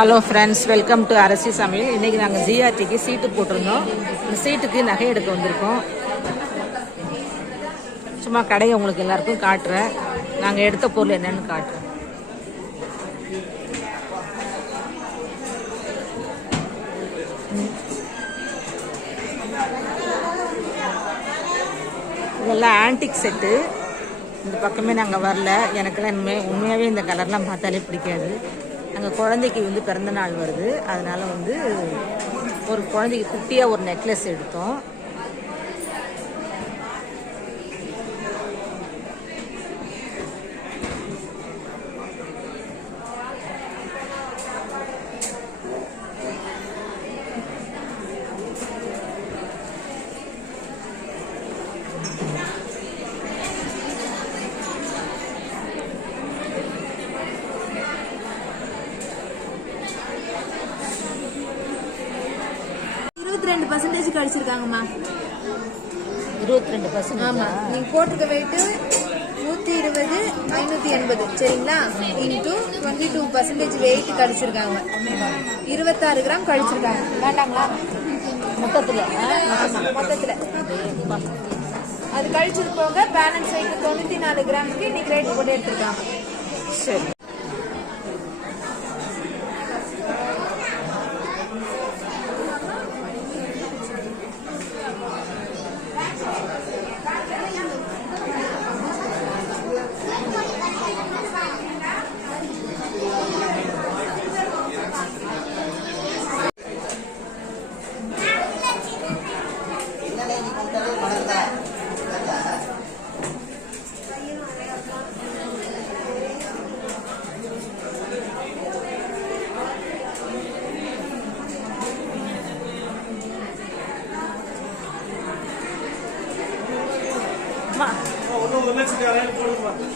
Hello friends welcome to Arasi Samayal இன்றைக்கி நாங்கள் ஜிஆர்டிக்கு சீட்டு போட்டிருந்தோம். இந்த சீட்டுக்கு நகை எடுக்க வந்திருக்கோம். சும்மா கடையை உங்களுக்கு எல்லாருக்கும் காட்டுறேன். நாங்கள் எடுத்த பொருள் என்னன்னு காட்டுறேன். இதெல்லாம் ஆன்டிக் செட்டு இந்த பக்கமே நாங்கள் வரல. எனக்கெல்லாம் இனிமேல் உண்மையாகவே இந்த கலர்லாம் பார்த்தாலே பிடிக்காது. எங்கள் குழந்தைக்கு வந்து பிறந்த நாள் வருது. அதனால வந்து ஒரு குழந்தைக்கு குட்டியாக ஒரு நெக்லஸ் எடுத்தோம். இருபத்தி ரெண்டு பர்சன்டேஜ் கழிச்சிருக்காங்கம்மா. இருபத்தி ரெண்டு பர்சன்ட் ஆமா. நீங்க போட்டிருக்க வெயிட் நூத்தி இருபது ஐநூத்தி எண்பது. சரிங்களா? Into twenty two percentage weight கழிச்சிருக்காங்க. இருபத்தாறு கிராம் கழிச்சிருக்காங்க. வேண்டாங்களா? மொத்தத்தில். மொத்தத்துல. அது கழிச்சது போக பேலன்ஸ் வெயிட் தொண்ணூத்தி நாலு கிராமுக்கு இன்னைக்கு ரேட் போட்டு எடுத்திருக்காங்க. சரி. இப்படி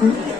Mm-hmm.